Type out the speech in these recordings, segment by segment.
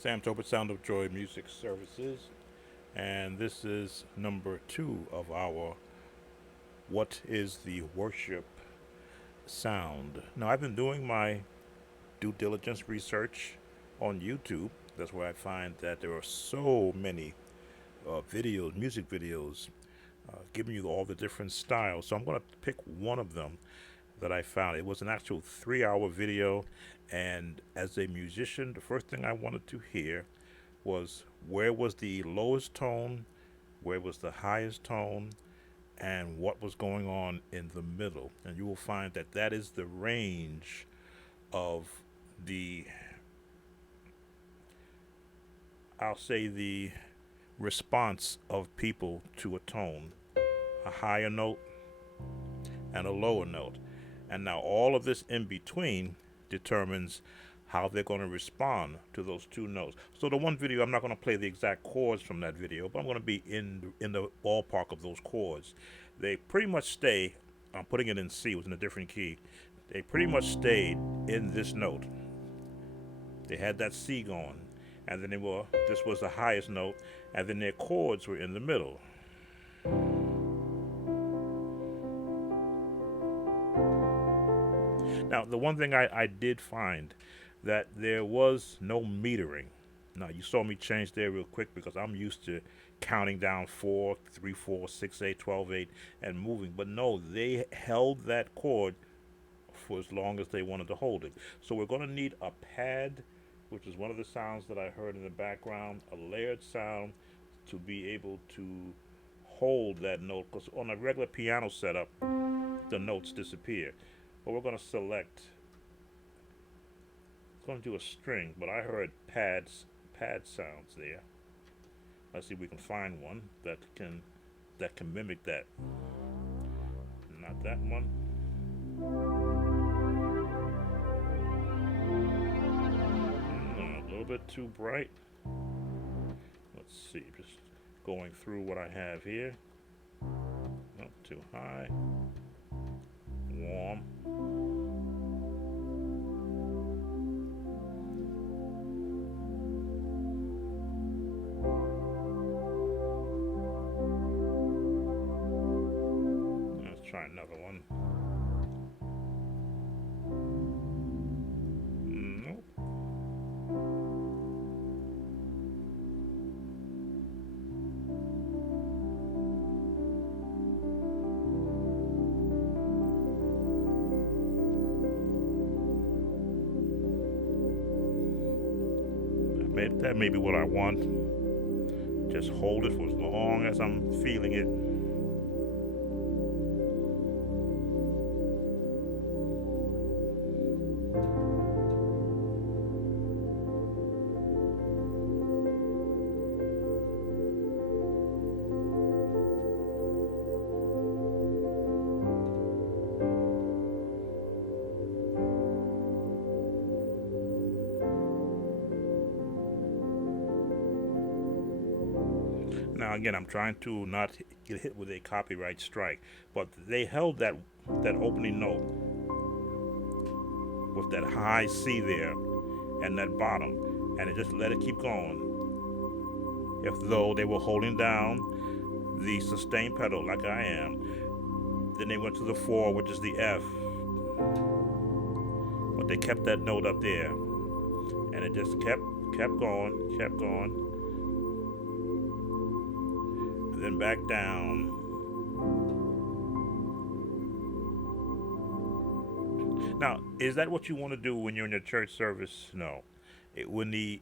Sam Tobit, Sound of Joy Music Services, and this is number 2 of our What is the Worship Sound? Now, I've been doing my due diligence research on YouTube. That's where I find that there are so many videos, music videos, giving you all the different styles. So I'm going to pick one of them that I found. It was an actual 3 hour video, and as a musician, the first thing I wanted to hear was where was the lowest tone, where was the highest tone, and what was going on in the middle. And you will find that that is the range of the, I'll say, the response of people to a tone, a higher note and a lower note. And now all of this in between determines how they're going to respond to those two notes. So the one video, I'm not going to play the exact chords from that video, but I'm going to be in the ballpark of those chords. They pretty much stay. I'm putting it in C, it was in a different key. They pretty much stayed in this note. They had that C going, and then this was the highest note, and then their chords were in the middle. Now, the one thing I did find that there was no metering. Now, you saw me change there real quick because I'm used to counting down 4, 3, 4, 6, 8, 12, 8, and moving. But no, they held that chord for as long as they wanted to hold it. So we're going to need a pad, which is one of the sounds that I heard in the background, a layered sound to be able to hold that note. Because on a regular piano setup, the notes disappear. But we're going to select, it's going to do a string, but I heard pad sounds there. Let's see if we can find one that can mimic that. Not that one. A little bit too bright. Let's see, just going through what I have here. Not too high. Warm. Let's try another one. Nope. That may be what I want. Just hold it for as long as I'm feeling it. Now again, I'm trying to not get hit with a copyright strike, but they held that opening note with that high C there and that bottom, and it just let it keep going. If though they were holding down the sustain pedal like I am, then they went to the 4, which is the F, but they kept that note up there, and it just kept going, and then back down. Now, is that what you want to do when you're in your church service? No. When the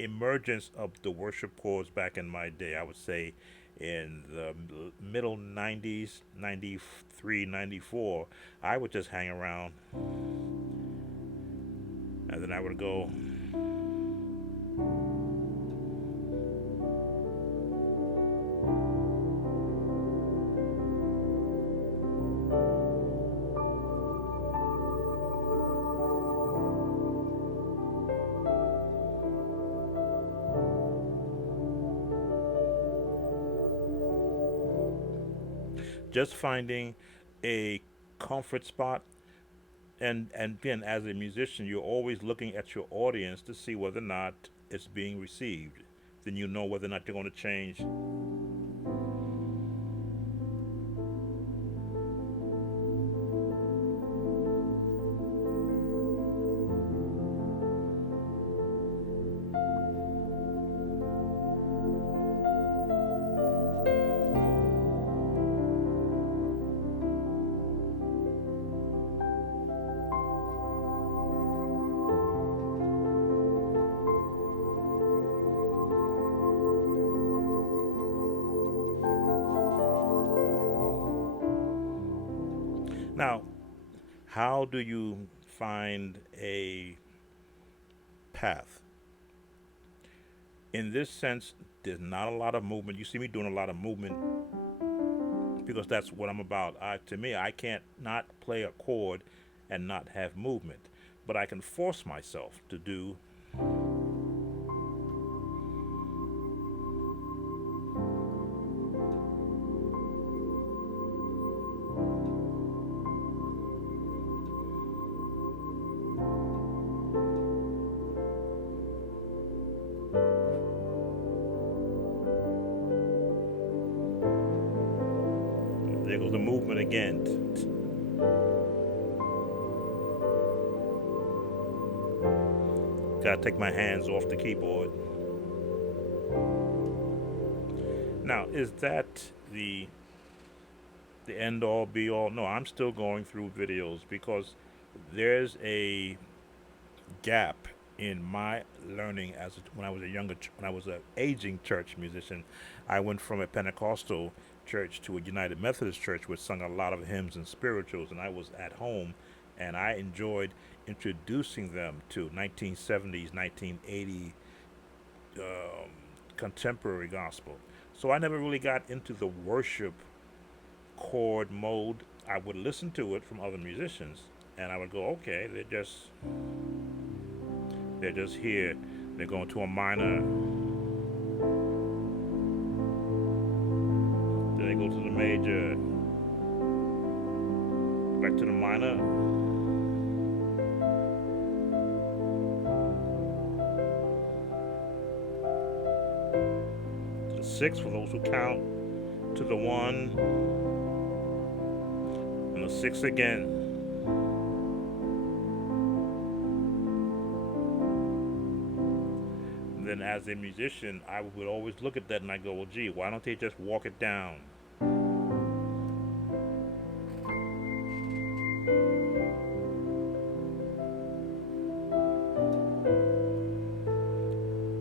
emergence of the worship chords back in my day, I would say in the middle 90s, 93, 94, I would just hang around. And then I would go. Just finding a comfort spot And again, as a musician, you're always looking at your audience to see whether or not it's being received. Then you know whether or not you're going to change. Now, how do you find a path? In this sense, there's not a lot of movement. You see me doing a lot of movement because that's what I'm about. To me, I can't not play a chord and not have movement, but I can force myself to do. There goes the movement again. Gotta take my hands off the keyboard. Now, is that the the end all be all? No, I'm still going through videos because there's a gap in my learning when I was a when I was an aging church musician. I went from a Pentecostal church to a United Methodist church, which sung a lot of hymns and spirituals, and I was at home, and I enjoyed introducing them to 1970s, 1980 um, contemporary gospel. So I never really got into the worship chord mode. I would listen to it from other musicians, and I would go, okay, they're just here. They're going to a minor, then they go to the major, back to the minor, to the six for those who count, to the one, and the six again. And then as a musician, I would always look at that and I go, well, gee, why don't they just walk it down?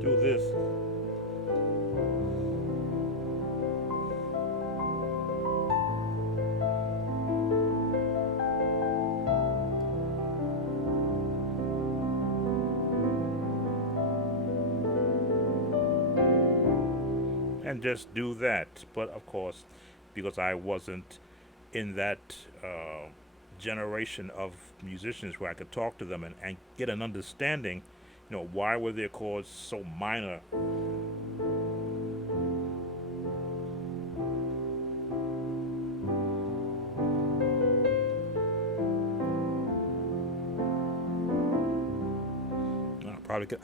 Do this. And just do that. But of course, because I wasn't in that generation of musicians where I could talk to them and get an understanding, why were their chords so minor?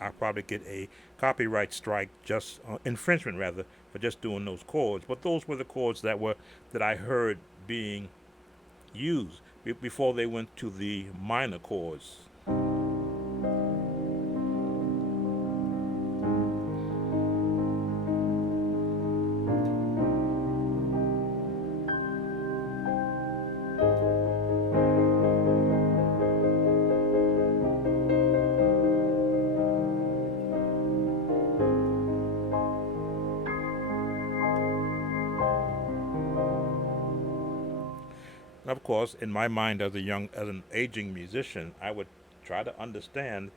I probably get a copyright strike, just infringement rather, for just doing those chords. But those were the chords that I heard being used before they went to the minor chords. And of course, in my mind, as an aging musician, I would try to understand.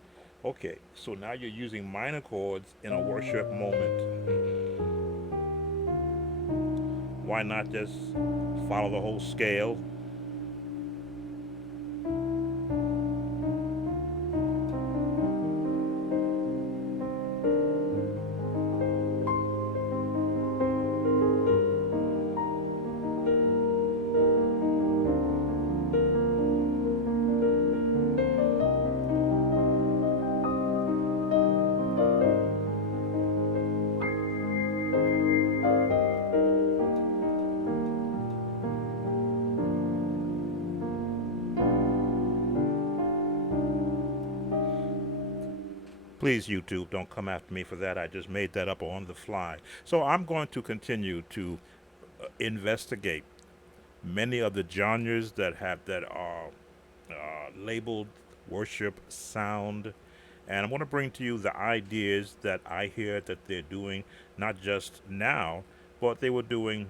Okay, so now you're using minor chords in a worship moment. Why not just follow the whole scale? Please, YouTube, don't come after me for that. I just made that up on the fly. So I'm going to continue to investigate many of the genres that are labeled worship sound, and I'm going to bring to you the ideas that I hear that they're doing, not just now, but they were doing.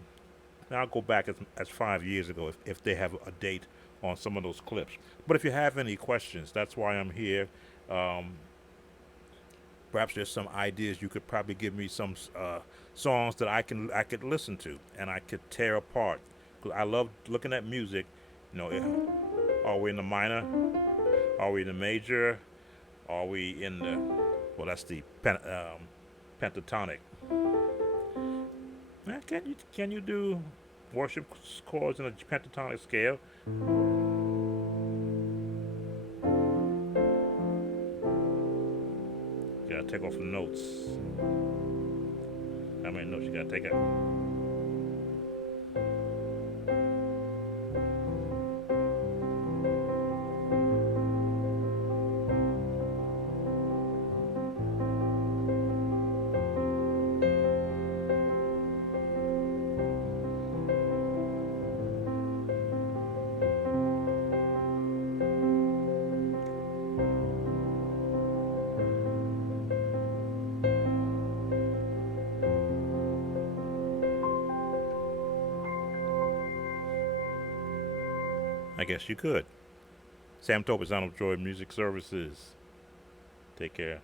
Now I'll go back as 5 years ago if they have a date on some of those clips. But if you have any questions, that's why I'm here. Um, Perhaps there's some ideas you could probably give me some songs that I could listen to and I could tear apart. 'Cause I love looking at music. You know, are we in the minor? Are we in the major? Are we in the well? That's the pentatonic. Can you do worship chords in a pentatonic scale? You gotta take off the notes. How many notes you gotta take out? I guess you could. Sam Tope, Sound of Joy Music Services. Take care.